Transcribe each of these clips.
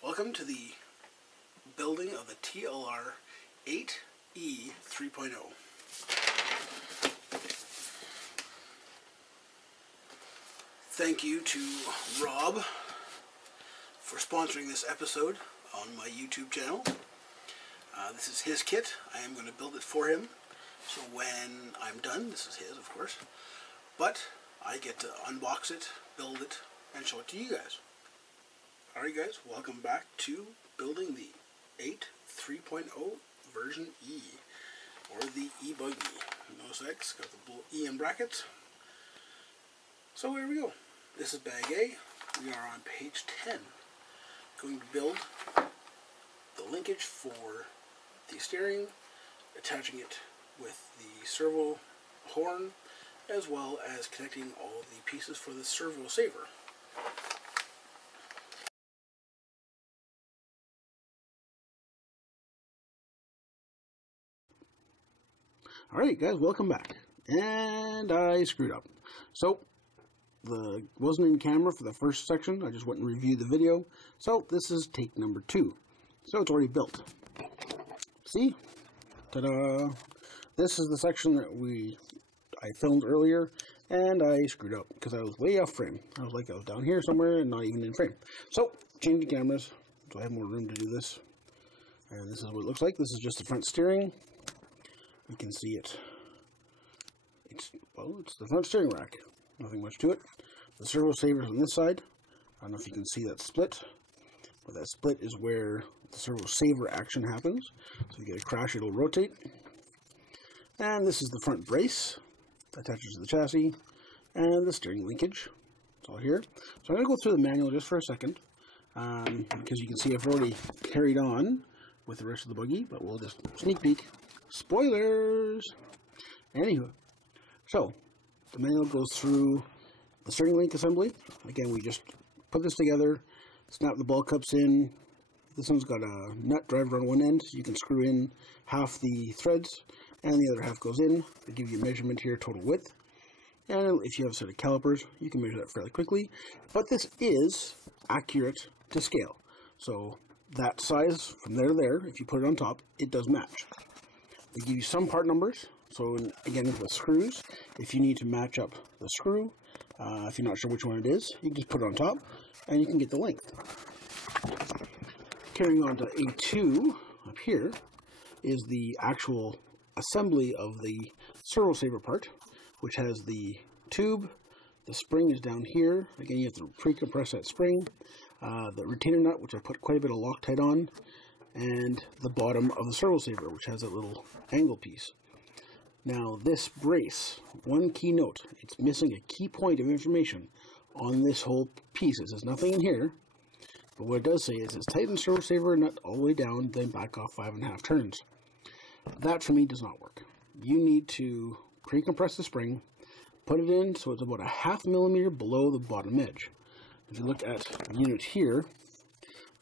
Welcome to the building of the TLR 8E 3.0. Thank you to Rob for sponsoring this episode on my YouTube channel. This is his kit. I am going to build it for him. So when I'm done, this is his, of course, but I get to unbox it, build it, and show it to you guys. Alright guys, welcome back to building the 8 3.0 version E, or the E-Buggy. Notice X, got the little E in brackets. So here we go. This is bag A. We are on page 10. Going to build the linkage for the steering, attaching it with the servo horn, as well as connecting all the pieces for the servo saver. Alright guys, welcome back. And I screwed up. So, wasn't in camera for the first section. I just went and reviewed the video. So, this is take number 2. So, it's already built. See? Ta-da! This is the section that I filmed earlier, and I screwed up because I was way off frame. I was down here somewhere and not even in frame. So, changing cameras, so I have more room to do this. And this is what it looks like. This is just the front steering. You can see it. It's the front steering rack. Nothing much to it. The servo saver is on this side. I don't know if you can see that split, but that split is where the servo saver action happens. So if you get a crash, it'll rotate. And this is the front brace that attaches to the chassis, and the steering linkage. It's all here. So I'm going to go through the manual just for a second, because you can see I've already carried on with the rest of the buggy, but we'll just sneak peek. Spoilers! Anywho, so the manual goes through the steering link assembly. Again, we just put this together, snap the ball cups in. This one's got a nut driver on one end, so you can screw in half the threads, and the other half goes in. They give you a measurement here, total width. And if you have a set of calipers, you can measure that fairly quickly. But this is accurate to scale. So that size from there to there, if you put it on top, it does match. They give you some part numbers. So again, with screws, if you need to match up the screw, if you're not sure which one it is, you can just put it on top, and you can get the length. Carrying on to A2, up here, is the actual assembly of the servo saver part, which has the tube. The spring is down here. Again, you have to pre-compress that spring. The retainer nut, which I put quite a bit of Loctite on, and the bottom of the servo saver, which has that little angle piece. Now, this brace, one key note, it's missing a key point of information on this whole piece. It says nothing in here, but what it does say is it's tighten the servo saver nut all the way down, then back off 5.5 turns. That, for me, does not work. You need to pre-compress the spring, put it in so it's about 0.5 millimeter below the bottom edge. If you look at the unit here,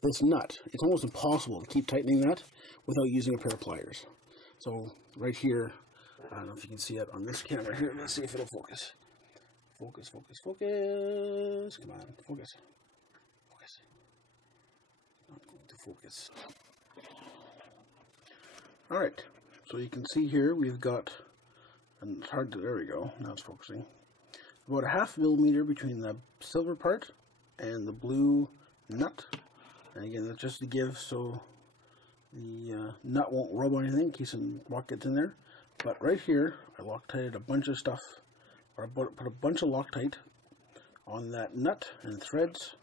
this nut, it's almost impossible to keep tightening that without using a pair of pliers. So right here, I don't know if you can see it on this camera here. Let's see if it'll focus. Focus, focus, focus. Come on, focus. Focus. Not going to focus. Alright, so you can see here we've got, and it's hard to, there we go, now it's focusing, about 0.5 millimeter between the silver part and the blue nut. And again, that's just to give so the nut won't rub on anything in case some rock gets in there. But right here, I Loctited a bunch of stuff, or I put a bunch of Loctite on that nut and threads,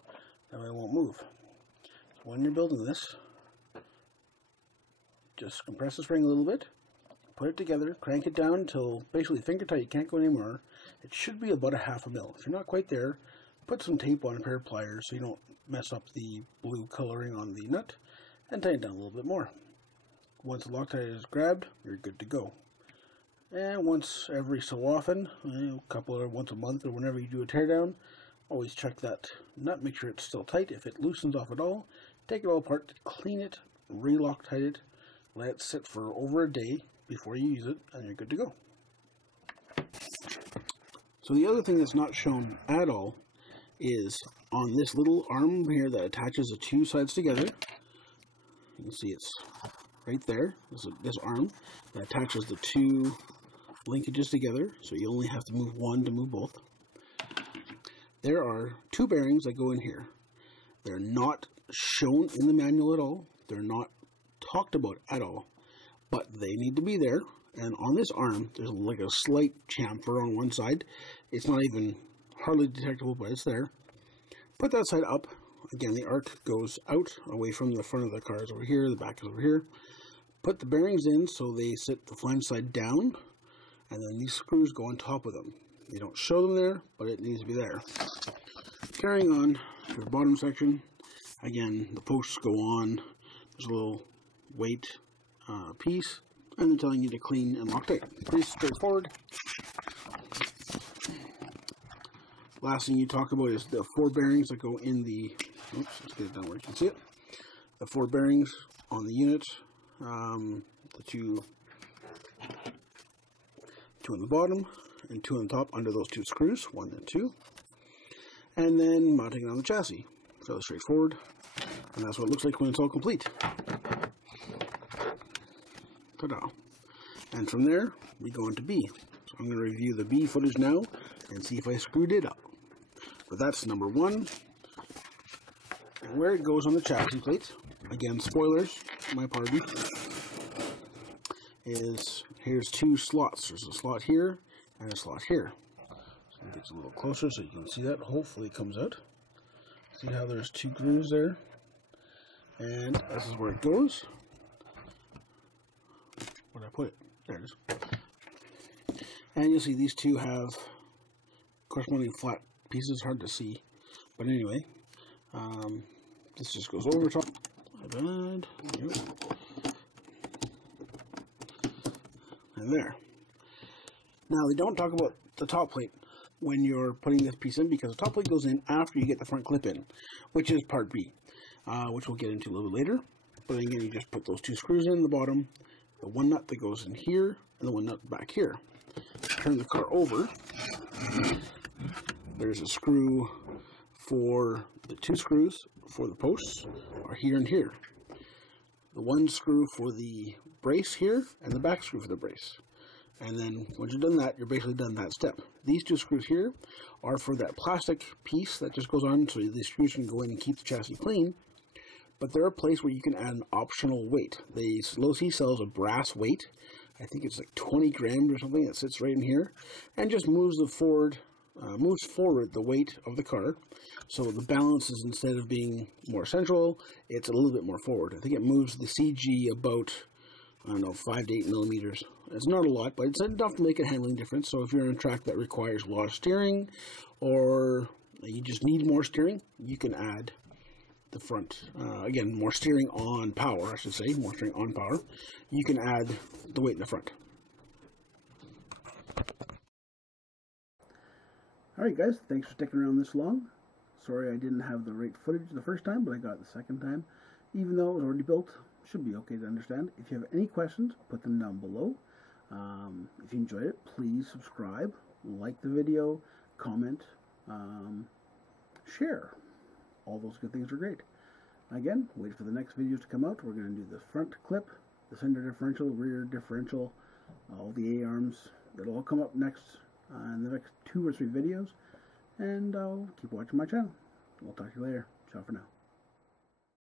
that way it won't move. So when you're building this, just compress the spring a little bit, put it together, crank it down until basically finger tight, you can't go anymore. It should be about 0.5 mil. If you're not quite there, put some tape on a pair of pliers so you don't mess up the blue coloring on the nut, and tighten it down a little bit more. Once the Loctite is grabbed, you're good to go. And once every so often, once a month or whenever you do a teardown, always check that nut, make sure it's still tight. If it loosens off at all, take it all apart, clean it, re-Loctite it, let it sit for over a day before you use it, and you're good to go. So the other thing that's not shown at all is on this little arm here that attaches the two sides together. You can see it's right there. This arm that attaches the two linkages together, so you only have to move one to move both. There are two bearings that go in here. They're not shown in the manual at all. They're not talked about at all, but they need to be there. And on this arm, there's like a slight chamfer on one side. It's not even hardly detectable, but it's there. Put that side up. Again, the arc goes out away from the front of the car is over here, the back is over here. Put the bearings in so they sit the flange side down, and then these screws go on top of them. They don't show them there, but it needs to be there. Carrying on to the bottom section, again, the posts go on. There's a little weight piece, and they're telling you to clean and Loctite. Pretty straightforward. Last thing you talk about is the four bearings that go in the, oops, let's get it down where you can see it. The four bearings on the unit, the two on the bottom and two on the top under those two screws, one and two. And then mounting it on the chassis. Fairly straightforward. And that's what it looks like when it's all complete. Ta-da. And from there, we go into B. So I'm going to review the B footage now and see if I screwed it up. But that's number one. And where it goes on the chassis plate, again, spoilers, my pardon, is here's two slots. There's a slot here and a slot here. So it gets a little closer so you can see that. Hopefully it comes out. See how there's two grooves there? And this is where it goes. Where did I put it? There it is. And you'll see these two have corresponding flat pieces, hard to see. But anyway, this just goes over top. And there. Now, they don't talk about the top plate when you're putting this piece in, because the top plate goes in after you get the front clip in, which is part B, which we'll get into a little bit later. But again, you just put those two screws in the bottom, the one nut that goes in here, and the one nut back here. Turn the car over. There's a screw for the two screws for the posts are here and here. The one screw for the brace here, and the back screw for the brace. And then once you've done that, you're basically done that step. These two screws here are for that plastic piece that just goes on so these screws can go in and keep the chassis clean. But they're a place where you can add an optional weight. The Low-C sells a brass weight. I think it's like 20 grams or something that sits right in here, and just moves forward the weight of the car. So the balance is, instead of being more central, it's a little bit more forward. I think it moves the CG about, I don't know, 5 to 8 millimeters. It's not a lot, but it's enough to make a handling difference. So if you're on a track that requires a lot of steering, or you just need more steering, you can add the front, again, more steering on power, I should say, more steering on power. You can add the weight in the front. Alright guys, thanks for sticking around this long. Sorry I didn't have the right footage the first time, but I got it the second time. Even though it was already built, should be okay to understand. If you have any questions, put them down below. If you enjoyed it, please subscribe, like the video, comment, share. All those good things are great. Again, wait for the next videos to come out. We're going to do the front clip, the center differential, rear differential, all the A-arms. That'll all come up next in the next 2 or 3 videos. And I'll keep watching my channel. We'll talk to you later. Ciao for now.